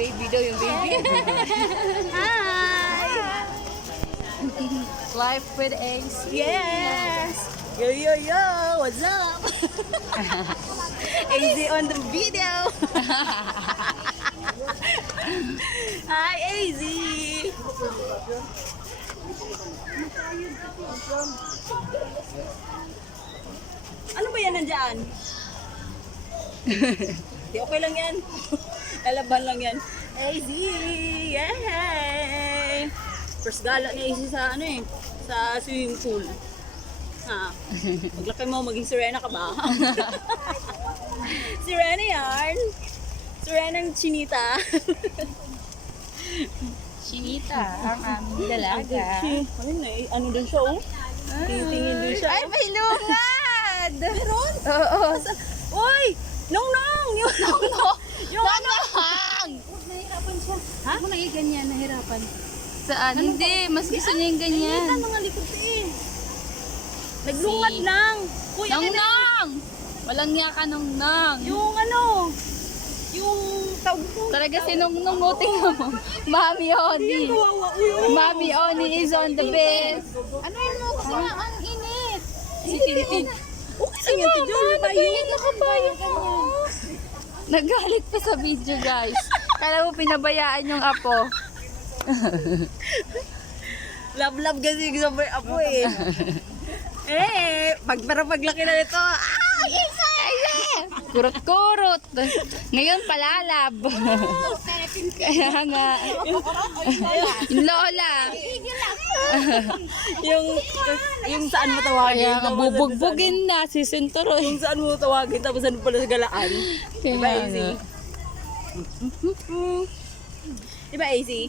baby daw, yung baby. Hi! Life with Ace. Yes! Yo, yo, yo! What's up? AZ on the video! Hi, AZ! Ano ba yan nandyan? Di okay lang yan. Lalaban lang yan. AZ! Yay! First gala ni AZ sa ano eh, sa swimming pool. Ha? Paglaki mo, maging Serena ka ba? Serena yarn. Serena ng chinita. Chinita, ang aming dalaga. Ano na eh? Ano doon siya oh? Tingin doon siya. Ay, may lungad! Meron? Oo. Uy! Nong-nong! Yung nong-nong! Yung ano? Nahirapan siya. Ha? Ako ganyan, nahirapan. Saan? Hindi, mas gusto niya yung ganyan. Ay, mga likod eh. Naglungad lang. Uy, Nong nong! Walang niya ka nong nong. yung ano? Yung tawag ko. Talaga si Nong Nong, oh, tingnan mo. Mami Oni. Kawawa. Uy, oh. Mami Oni is on the best. Ano yun mo? Kasi nga, ang init. Si Tintin. Okay lang yan, Tidyo. Nagalit na kabayo mo. Nagalit pa sa video, guys. Kala mo pinabayaan yung apo. Love-love kasi sa apo eh. Paglaki na nito, Kurot-kurot. Ngayon palalab. Kaya nga. Yung lola. yung saan mo tawagin. Kaya nga bubugbugin na si Senturoy. Yung saan mo tawagin, tapos ano pala sa galaan. Diba, Kaya Easy? nga. Diba, Easy?